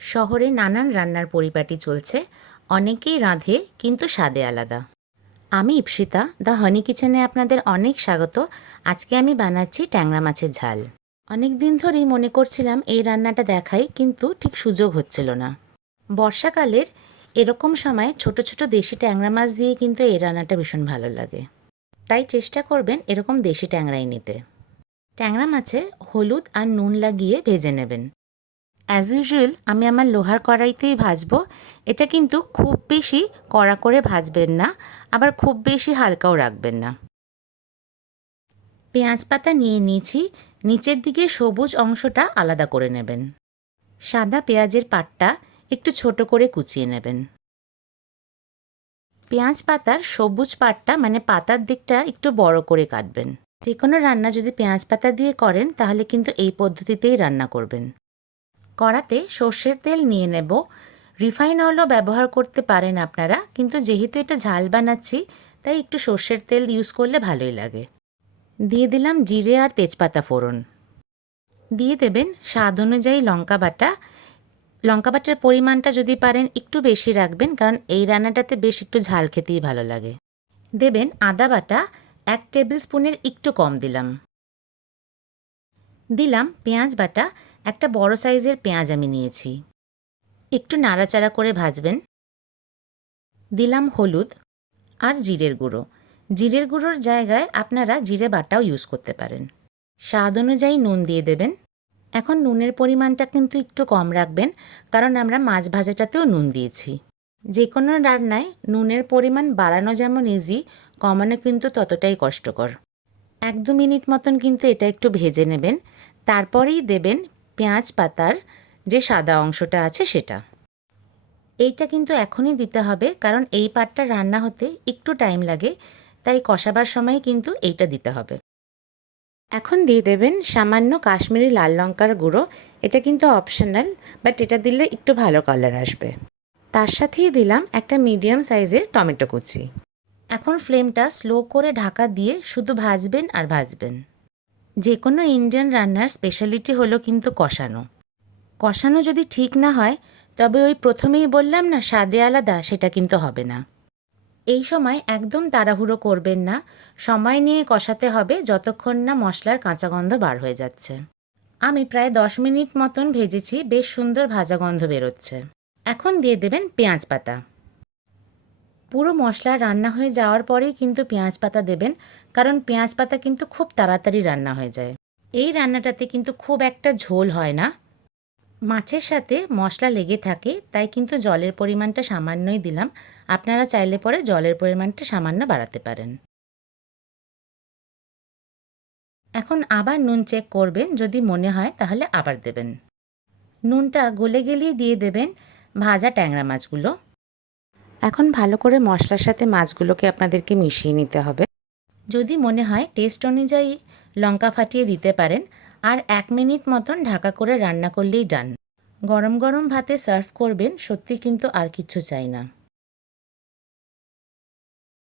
শহরে নানান রান্নার পরিপাটি চলছে। অনেকেই রাঁধে, কিন্তু স্বাদে আলাদা। আমি ইপ্সিতা, দ্য হানি কিচেনে আপনাদের অনেক স্বাগত। আজকে আমি বানাচ্ছি ট্যাংরা মাছের ঝাল। অনেক দিন ধরেই মনে করছিলাম এই রান্নাটা দেখাই, কিন্তু ঠিক সুযোগ হচ্ছিল না। বর্ষাকালের এরকম সময় ছোট ছোট দেশি ট্যাংরা মাছ দিয়ে কিন্তু এই রান্নাটা ভীষণ ভালো লাগে। তাই চেষ্টা করবেন এরকম দেশি ট্যাংরাই নিতে। ট্যাংরা মাছে হলুদ আর নুন লাগিয়ে ভেজে নেবেন। অ্যাজ ইউজুয়াল আমি আমার লোহার কড়াইতেই ভাজবো। এটা কিন্তু খুব বেশি কড়া করে ভাজবেন না, আবার খুব বেশি হালকাও রাখবেন না। পেঁয়াজ পাতা নিয়ে নিয়েছি, নিচের দিকে সবুজ অংশটা আলাদা করে নেবেন। সাদা পেঁয়াজের পাটটা একটু ছোট করে কুচিয়ে নেবেন। পেঁয়াজ পাতার সবুজ পাটটা মানে পাতার দিকটা একটু বড় করে কাটবেন। যে কোনো রান্না যদি পেঁয়াজ পাতা দিয়ে করেন তাহলে কিন্তু এই পদ্ধতিতেই রান্না করবেন। কড়াতে সর্ষের তেল নিয়ে নেব। রিফাইন অয়েলও ব্যবহার করতে পারেন আপনারা, কিন্তু যেহেতু এটা ঝাল বানাচ্ছি তাই একটু সর্ষের তেল ইউজ করলে ভালোই লাগে। দিয়ে দিলাম জিরে আর তেজপাতা ফোড়ন। দিয়ে দেবেন স্বাদ অনুযায়ী লঙ্কা বাটা। লঙ্কা বাটার পরিমাণটা যদি পারেন একটু বেশি রাখবেন, কারণ এই রান্নাটাতে বেশ একটু ঝাল খেতেই ভালো লাগে। দেবেন আদা বাটা, 1 টেবিল স্পুনের একটু কম দিলাম। দিলাম পেঁয়াজ বাটা, একটা বড় সাইজের পেঁয়াজ আমি নিয়েছি। একটু নাড়াচাড়া করে ভাজবেন। দিলাম হলুদ আর জিরের গুঁড়ো। জিরের গুঁড়োর জায়গায় আপনারা জিরে বাটাও ইউজ করতে পারেন। স্বাদ অনুযায়ী নুন দিয়ে দেবেন। এখন নুনের পরিমাণটা কিন্তু একটু কম রাখবেন, কারণ আমরা মাছ ভাজাটাতেও নুন দিয়েছি। যে কোনো রান্নায় নুনের পরিমাণ বাড়ানো যেমন ইজি, কমানো কিন্তু ততটাই কষ্টকর। 1-2 মিনিট মতন কিন্তু এটা একটু ভেজে নেবেন। তারপরেই দেবেন পেঁয়াজ পাতার যে সাদা অংশটা আছে সেটা। এইটা কিন্তু এখনই দিতে হবে, কারণ এই পাটটা রান্না হতে একটু টাইম লাগে, তাই কষাবার সময় কিন্তু এইটা দিতে হবে। এখন দিয়ে দেবেন সামান্য কাশ্মীরি লাল লঙ্কার গুঁড়ো। এটা কিন্তু অপশনাল, বাট এটা দিলে একটু ভালো কালার আসবে। তার সাথেই দিলাম একটা মিডিয়াম সাইজের টমেটো কুচি। এখন ফ্লেমটা স্লো করে ঢাকা দিয়ে শুধু ভাজবেন আর ভাজবেন। যে কোনো ইন্ডিয়ান রান্নার স্পেশালিটি হলো কিন্তু কষানো। কষানো যদি ঠিক না হয় তবে ওই প্রথমেই বললাম না স্বাদে আলাদা, সেটা কিন্তু হবে না। এই সময় একদম তাড়াহুড়ো করবেন না, সময় নিয়ে কষাতে হবে যতক্ষণ না মশলার কাঁচা গন্ধ বার হয়ে যাচ্ছে। আমি প্রায় 10 মিনিট মতন ভেজেছি, বেশ সুন্দর ভাজা গন্ধ বেরোচ্ছে। এখন দিয়ে দেবেন পেঁয়াজ পাতা। পুরো মশলা রান্না হয়ে যাওয়ার পরেই কিন্তু পেঁয়াজ পাতা দেবেন, কারণ পেঁয়াজ পাতা কিন্তু খুব তাড়াতাড়ি রান্না হয়ে যায়। এই রান্নাটাতে কিন্তু খুব একটা ঝোল হয় না। মাছের সাথে মশলা লেগে থাকে, তাই কিন্তু জলের পরিমাণটা সামান্যই দিলাম। আপনারা চাইলে পরে জলের পরিমাণটা সামান্য বাড়াতে পারেন। এখন আবার নুন চেক করবেন, যদি মনে হয় তাহলে আবার দেবেন। নুনটা গলে গেলেই দিয়ে দেবেন ভাজা ট্যাংরা মাছগুলো। এখন ভালো করে মশলার সাথে মাছগুলোকে আপনাদেরকে মিশিয়ে নিতে হবে। যদি মনে হয় টেস্ট অনুযায়ী লঙ্কা ফাটিয়ে দিতে পারেন। আর 1 মিনিট মতন ঢাকা করে রান্না করলেই ডান। গরম গরম ভাতে সার্ভ করবেন, সত্যি কিন্তু আর কিচ্ছু চাই না।